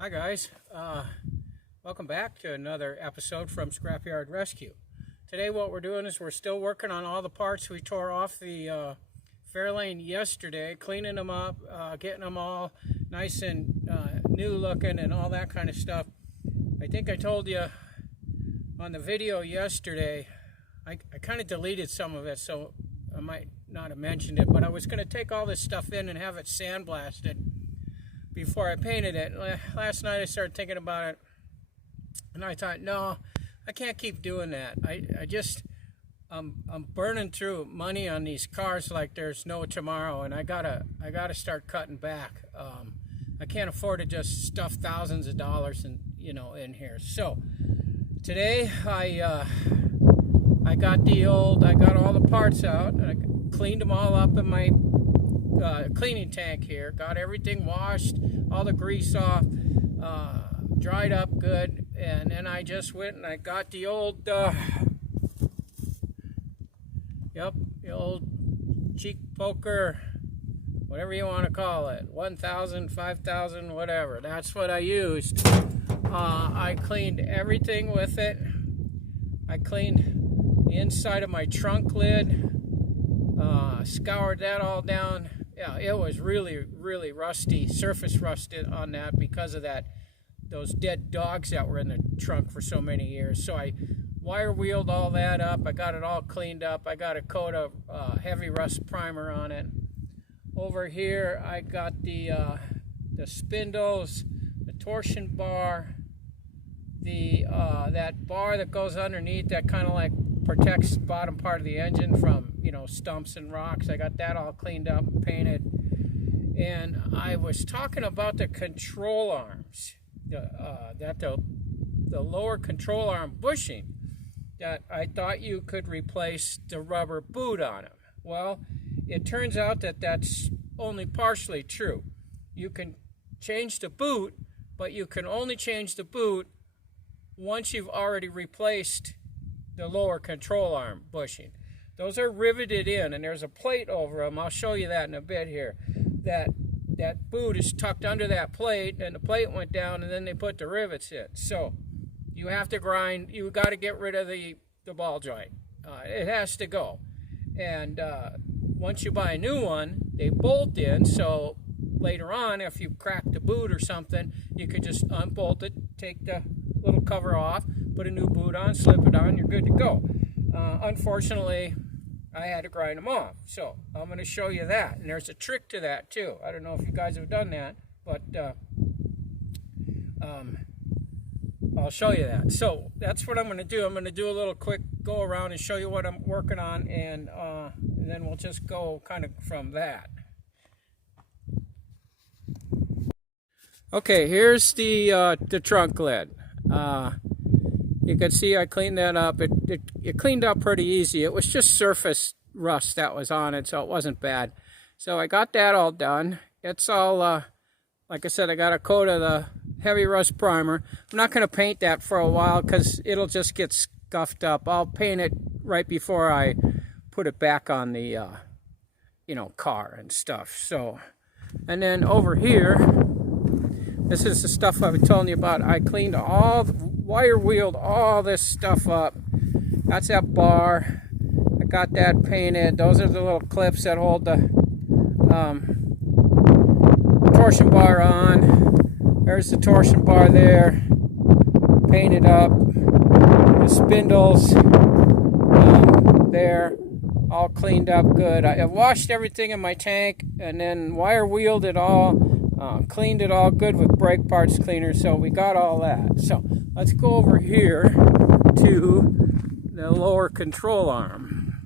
Hi guys, welcome back to another episode from Scrapyard Rescue. Today what we're doing is we're still working on all the parts we tore off the fairlane yesterday, cleaning them up, getting them all nice and new looking and all that kind of stuff. I think I told you on the video yesterday, I kind of deleted some of it, so I might not have mentioned it, but I was going to take all this stuff in and have it sandblasted before I painted it. Last night I started thinking about it, and I thought, no, I can't keep doing that. I'm burning through money on these cars like there's no tomorrow, and I gotta start cutting back. I can't afford to just stuff thousands of dollars in here. So today I got all the parts out, and I cleaned them all up in my cleaning tank here. Got everything washed, all the grease off, dried up good, and then I just went and I got the old the old cheek poker, whatever you want to call it, 1,000, 5,000, whatever. That's what I used. I cleaned everything with it. I cleaned the inside of my trunk lid, scoured that all down. Yeah, it was really, really rusty, surface rusted on that because of those dead dogs that were in the trunk for so many years. So I wire wheeled all that up. I got it all cleaned up. I got a coat of heavy rust primer on it. Over here, I got the spindles, the torsion bar, that bar that goes underneath that kind of like protects the bottom part of the engine from stumps and rocks. I got that all cleaned up and painted. And I was talking about the control arms, the lower control arm bushing, that I thought you could replace the rubber boot on them. Well, it turns out that that's only partially true. You can change the boot, but you can only change the boot once you've already replaced the lower control arm bushing. Those are riveted in, and there's a plate over them. I'll show you that in a bit here. That boot is tucked under that plate, and the plate went down, and then they put the rivets in. So you have to grind. You got to get rid of the ball joint. It has to go. And once you buy a new one, they bolt in. So later on, if you crack the boot or something, you could just unbolt it, take the little cover off, put a new boot on, slip it on, you're good to go. Unfortunately, I had to grind them off. So I'm going to show you that. And there's a trick to that too. I don't know if you guys have done that, but I'll show you that. So that's what I'm going to do. I'm going to do a little quick go around and show you what I'm working on, and then we'll just go kind of from that. Okay, here's the trunk lid. You can see I cleaned that up. It cleaned up pretty easy. It was just surface rust that was on it, so it wasn't bad. So I got that all done. It's all, like I said, I got a coat of the heavy rust primer. I'm not going to paint that for a while because it'll just get scuffed up. I'll paint it right before I put it back on the, car and stuff. So, and then over here, this is the stuff I was telling you about. I cleaned wire wheeled all this stuff up. That's that bar. I got that painted. Those are the little clips that hold the torsion bar on. There's the torsion bar there. Painted up. The spindles there. All cleaned up good. I washed everything in my tank and then wire wheeled it all. Cleaned it all good with brake parts cleaner, so we got all that. So let's go over here to the lower control arm.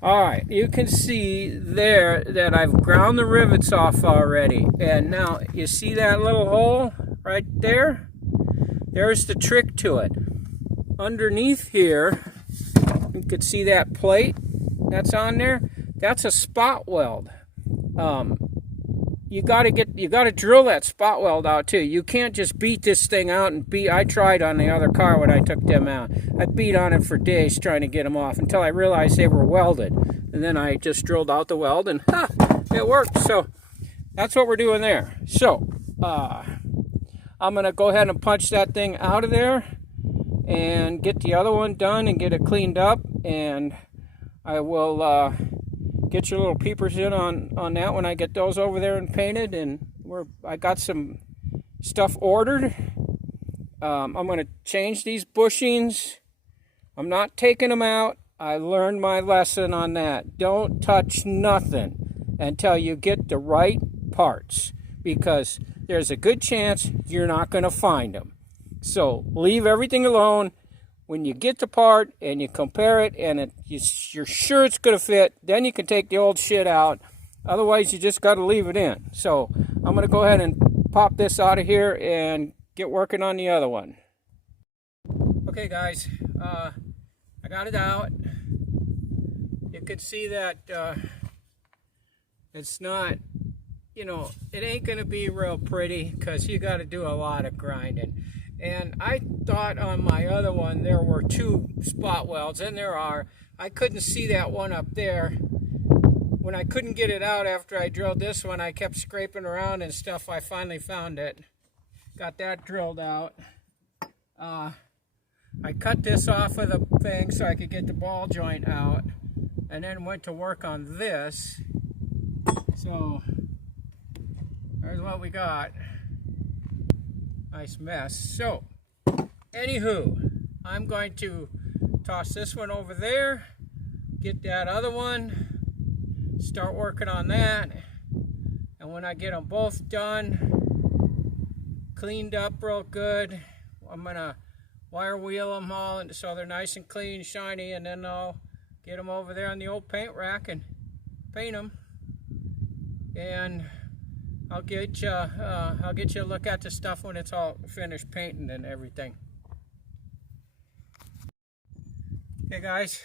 Alright, you can see there that I've ground the rivets off already. And now you see that little hole right there? There's the trick to it. Underneath here, you can see that plate that's on there. That's a spot weld. You gotta drill that spot weld out too. You can't just beat this thing out and I tried on the other car when I took them out. I beat on it for days trying to get them off until I realized they were welded. And then I just drilled out the weld and it worked. So that's what we're doing there. So I'm going to go ahead and punch that thing out of there and get the other one done and get it cleaned up, and I will get your little peepers in on that when I get those over there and painted. And I got some stuff ordered. I'm going to change these bushings. I'm not taking them out. I learned my lesson on that. Don't touch nothing until you get the right parts, because there's a good chance you're not going to find them. So leave everything alone. When you get the part and you compare it and you're sure it's going to fit, then you can take the old shit out. Otherwise, you just got to leave it in. So I'm going to go ahead and pop this out of here and get working on the other one. Okay, guys, I got it out. You can see that it's not, it ain't going to be real pretty because you got to do a lot of grinding. And I thought on my other one there were 2 spot welds, and there are. I couldn't see that one up there. When I couldn't get it out after I drilled this one, I kept scraping around and stuff. I finally found it. Got that drilled out. I cut this off of the thing so I could get the ball joint out, and then went to work on this. So there's what we got. Nice mess. So, anywho, I'm going to toss this one over there, get that other one, start working on that, and when I get them both done, cleaned up real good, I'm going to wire wheel them all so they're nice and clean, shiny, and then I'll get them over there on the old paint rack and paint them. And I'll get you a look at the stuff when it's all finished painting and everything. Okay, guys,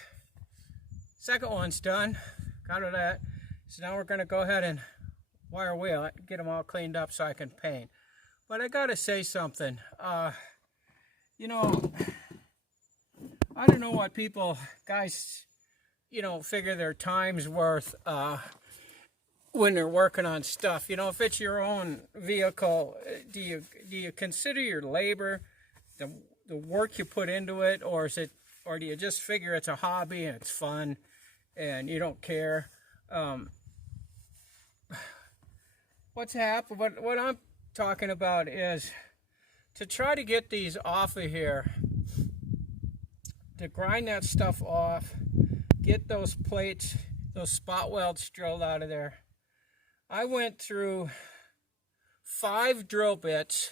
second one's done. Got it at. So now we're going to go ahead and wire wheel it, get them all cleaned up so I can paint. But I got to say something. I don't know what guys, figure their time's worth. When they're working on stuff, if it's your own vehicle, do you consider your labor, the work you put into it, or do you just figure it's a hobby and it's fun and you don't care? What's happened? What I'm talking about is to try to get these off of here, to grind that stuff off, get those plates, those spot welds drilled out of there. I went through 5 drill bits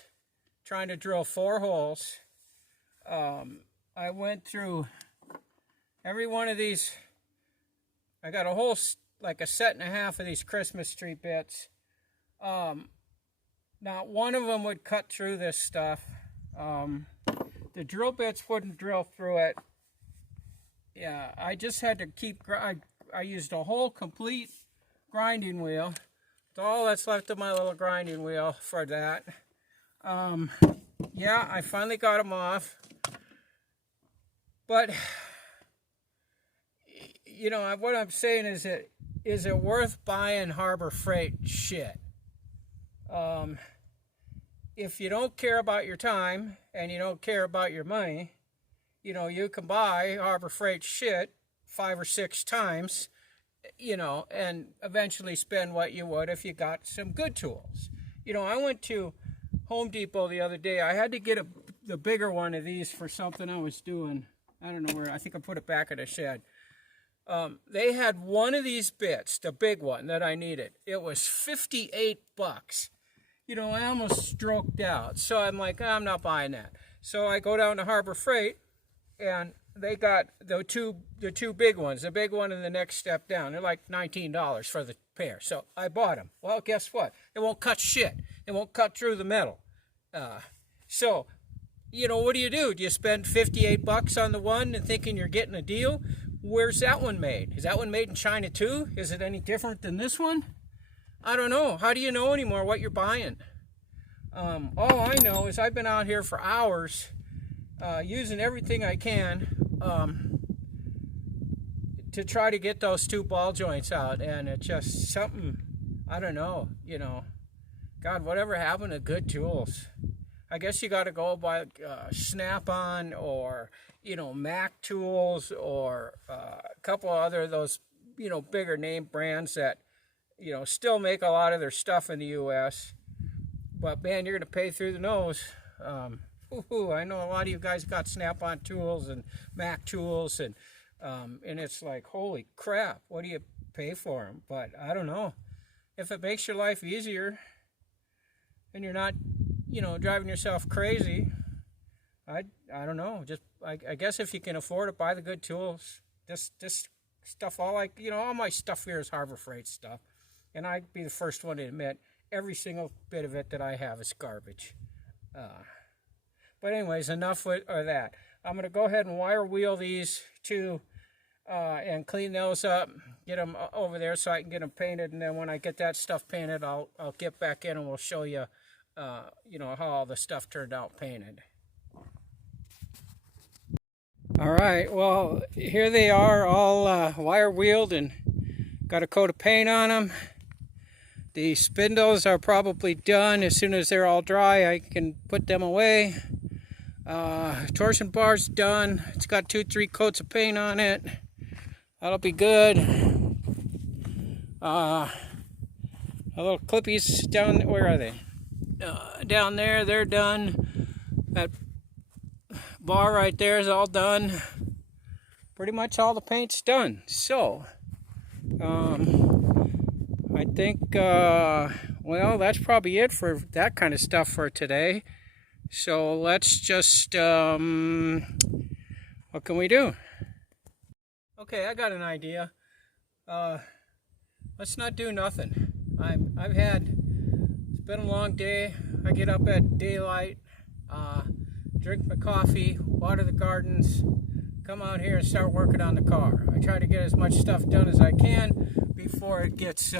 trying to drill 4 holes. I went through every one of these. I got a whole, like a set and a half of these Christmas tree bits. Not one of them would cut through this stuff. The drill bits wouldn't drill through it. Yeah, I just had to keep, I used a whole complete grinding wheel. That's all that's left of my little grinding wheel for that. Yeah, I finally got them off. But, what I'm saying is it worth buying Harbor Freight shit? If you don't care about your time and you don't care about your money, you can buy Harbor Freight shit 5 or 6 times, and eventually spend what you would if you got some good tools. I went to Home Depot the other day. I had to get the bigger one of these for something I was doing. I don't know where. I think I put it back in the shed. They had one of these bits, the big one that I needed. It was $58. I almost stroked out. So I'm like, I'm not buying that. So I go down to Harbor Freight, and they got the two big ones, the big one and the next step down. They're like $19 for the pair. So I bought them. Well, guess what? It won't cut shit. It won't cut through the metal. So, what do? Do you spend $58 on the one and thinking you're getting a deal? Where's that one made? Is that one made in China too? Is it any different than this one? I don't know. How do you know anymore what you're buying? All I know is I've been out here for hours using everything I can to try to get those 2 ball joints out, and it's just something, I don't know, God, whatever happened to good tools? I guess you got to go by Snap-on or, you know, Mac tools or a couple other of those, you know, bigger name brands that, you know, still make a lot of their stuff in the U.S. But man, you're going to pay through the nose. I know a lot of you guys got Snap-on tools and Mac tools, and it's like, holy crap, what do you pay for them? But I don't know. If it makes your life easier and you're not, you know, driving yourself crazy, I don't know. Just I guess if you can afford it, buy the good tools. This stuff, all my stuff here is Harbor Freight stuff, and I'd be the first one to admit every single bit of it that I have is garbage. But anyways, enough of that. I'm going to go ahead and wire wheel these two and clean those up, get them over there so I can get them painted, and then when I get that stuff painted, I'll get back in and we'll show you, you know, how all the stuff turned out painted. All right, well, here they are, all wire wheeled and got a coat of paint on them. The spindles are probably done. As soon as they're all dry, I can put them away. Torsion bar's done. It's got 2-3 coats of paint on it. That'll be good. A little clippies down, where are they? Down there, they're done. That bar right there is all done. Pretty much all the paint's done. So, I think, well, that's probably it for that kind of stuff for today. So let's just, what can we do? Okay, I got an idea. Let's not do nothing. It's been a long day. I get up at daylight, drink my coffee, water the gardens, come out here and start working on the car. I try to get as much stuff done as I can before it gets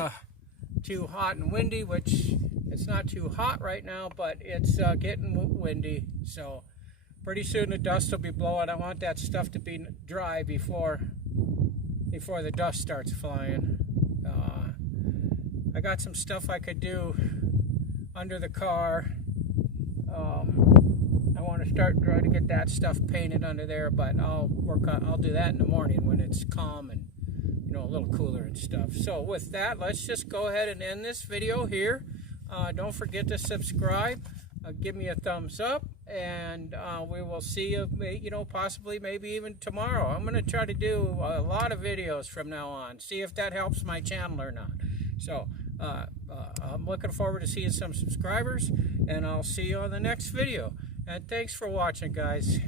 too hot and windy, which it's not too hot right now, but it's getting windy. So pretty soon the dust will be blowing. I want that stuff to be dry before the dust starts flying. I got some stuff I could do under the car. I want to start trying to get that stuff painted under there, but I'll do that in the morning when it's calm and, you know, a little cooler and stuff. So with that, let's just go ahead and end this video here. Don't forget to subscribe. Give me a thumbs up, and we will see you, you know, possibly maybe even tomorrow. I'm going to try to do a lot of videos from now on. See if that helps my channel or not. So I'm looking forward to seeing some subscribers, and I'll see you on the next video. And thanks for watching, guys.